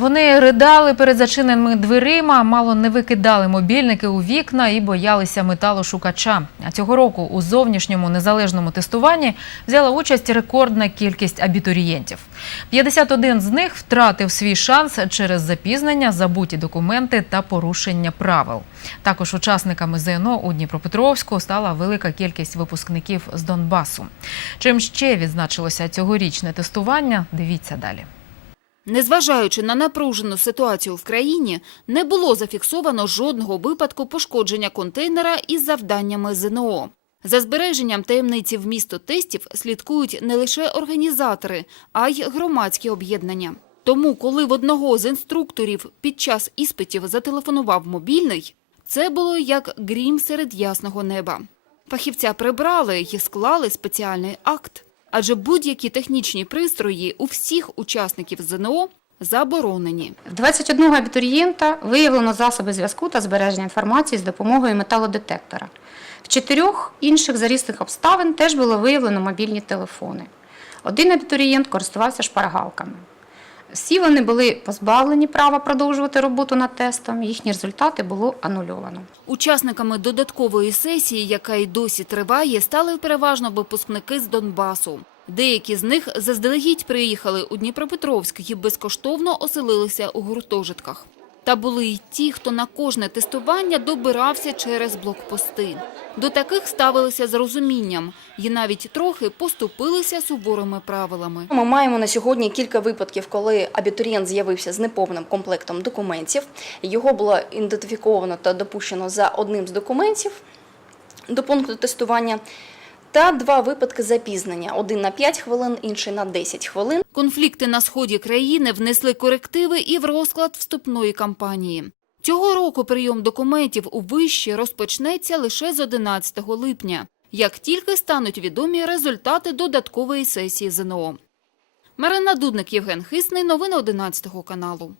Вони ридали перед зачиненими дверима, мало не викидали мобільники у вікна і боялися металошукача. А цього року у зовнішньому незалежному тестуванні взяла участь рекордна кількість абітурієнтів. 51 з них втратив свій шанс через запізнення, забуті документи та порушення правил. Також учасниками ЗНО у Дніпропетровську стала велика кількість випускників з Донбасу. Чим ще відзначилося цьогорічне тестування? Дивіться далі. Незважаючи на напружену ситуацію в країні, не було зафіксовано жодного випадку пошкодження контейнера із завданнями ЗНО. За збереженням таємниці вмісту тестів слідкують не лише організатори, а й громадські об'єднання. Тому, коли в одного з інструкторів під час іспитів зателефонував мобільний, це було як грім серед ясного неба. Фахівця прибрали і склали спеціальний акт. Адже будь-які технічні пристрої у всіх учасників ЗНО заборонені. В 21 абітурієнта виявлено засоби зв'язку та збереження інформації з допомогою металодетектора. В чотирьох інших зарісних обставин теж було виявлено мобільні телефони. Один абітурієнт користувався шпаргалками. Всі вони були позбавлені права продовжувати роботу над тестом, їхні результати було анульовано. Учасниками додаткової сесії, яка й досі триває, стали переважно випускники з Донбасу. Деякі з них заздалегідь приїхали у Дніпропетровськ і безкоштовно оселилися у гуртожитках. Та були й ті, хто на кожне тестування добирався через блокпости. До таких ставилися з розумінням і навіть трохи поступилися суворими правилами. Ми маємо на сьогодні кілька випадків, коли абітурієнт з'явився з неповним комплектом документів. Його було ідентифіковано та допущено за одним з документів до пункту тестування. Та два випадки запізнення: один на 5 хвилин, інший на 10 хвилин. Конфлікти на сході країни внесли корективи і в розклад вступної кампанії. Цього року прийом документів у виші розпочнеться лише з 11 липня, як тільки стануть відомі результати додаткової сесії ЗНО. Марина Дудник, Євген Хисний. Новини 11 каналу.